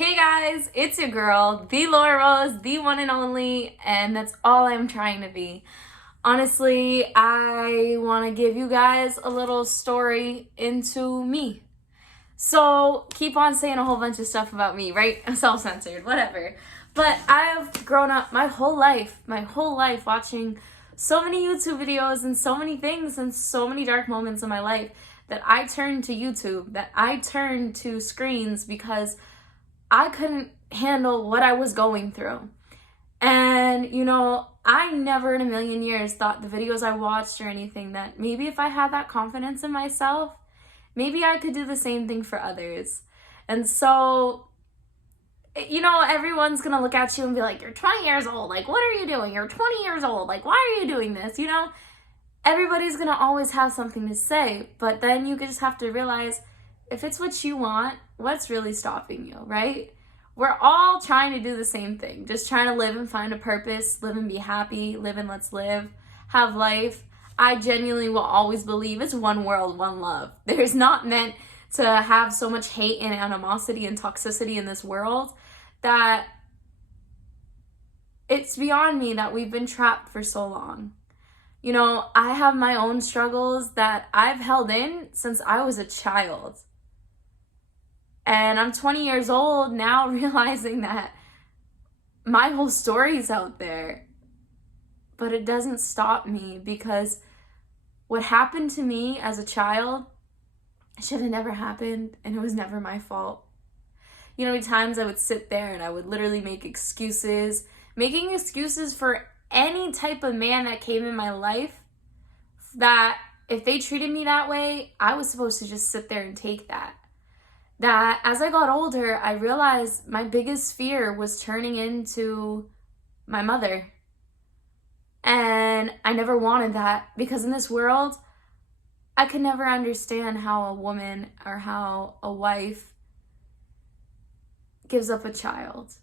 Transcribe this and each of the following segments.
Hey guys, it's your girl, the Laura Rose, the one and only, and that's all I'm trying to be. Honestly, I want to give you guys a little story into me. So, keep on saying a whole bunch of stuff about me, right? Self-censored, whatever. But I've grown up my whole life watching so many YouTube videos and so many things and so many dark moments in my life that I turned to YouTube, that I turned to screens because I couldn't handle what I was going through. And, I never in a million years thought the videos I watched or anything that maybe if I had that confidence in myself, maybe I could do the same thing for others. And so, everyone's going to look at you and be like, you're 20 years old. Like, what are you doing? You're 20 years old. Like, why are you doing this? Everybody's going to always have something to say. But then you just have to realize if it's what you want, what's really stopping you, right? We're all trying to do the same thing, just trying to live and find a purpose, live and be happy, live and let's live, have life. I genuinely will always believe it's one world, one love. There's not meant to have so much hate and animosity and toxicity in this world that it's beyond me that we've been trapped for so long. I have my own struggles that I've held in since I was a child. And I'm 20 years old now realizing that my whole story's out there. But it doesn't stop me because what happened to me as a child should have never happened and it was never my fault. Many times I would sit there and I would literally make excuses, making excuses for any type of man that came in my life that if they treated me that way, I was supposed to just sit there and take that. That as I got older, I realized my biggest fear was turning into my mother. And I never wanted that because in this world, I could never understand how a woman or how a wife gives up a child.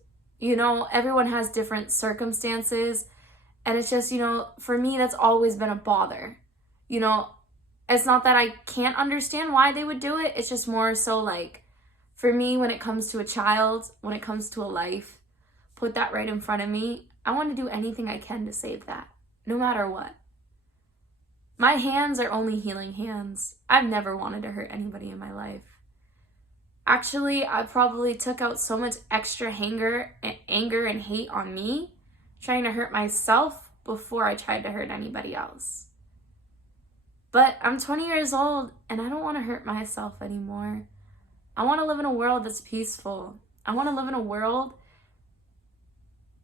Everyone has different circumstances. And it's just, for me, that's always been a bother. It's not that I can't understand why they would do it. It's just more so like, for me, when it comes to a child, when it comes to a life, put that right in front of me. I want to do anything I can to save that, no matter what. My hands are only healing hands. I've never wanted to hurt anybody in my life. Actually, I probably took out so much extra anger and hate on me, trying to hurt myself before I tried to hurt anybody else. But I'm 20 years old and I don't want to hurt myself anymore. I want to live in a world that's peaceful. I want to live in a world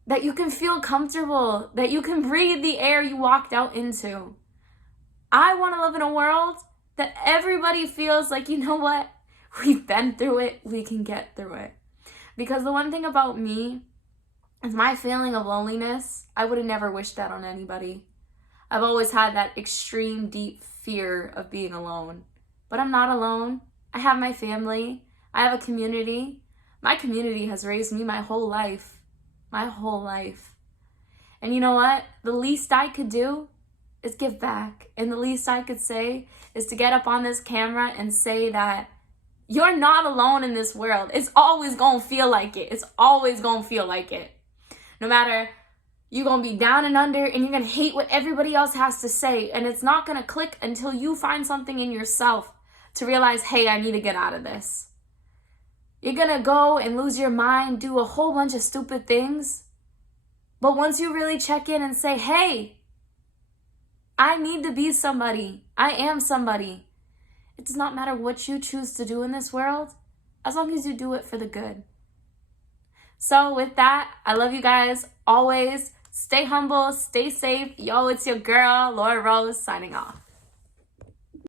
that you can feel comfortable, that you can breathe the air you walked out into. I want to live in a world that everybody feels like, you know what? We've been through it. We can get through it. Because the one thing about me is my feeling of loneliness. I would have never wished that on anybody. I've always had that extreme, deep fear of being alone. But I'm not alone. I have my family. I have a community. My community has raised me my whole life. My whole life. And you know what? The least I could do is give back. And the least I could say is to get up on this camera and say that you're not alone in this world. It's always going to feel like it. It's always going to feel like it. No matter, you're going to be down and under and you're going to hate what everybody else has to say. And it's not going to click until you find something in yourself to realize, hey, I need to get out of this. You're going to go and lose your mind, do a whole bunch of stupid things. But once you really check in and say, hey, I need to be somebody. I am somebody. It does not matter what you choose to do in this world, as long as you do it for the good. So with that, I love you guys always. Stay humble, stay safe. Yo, it's your girl, Laura Rose, signing off.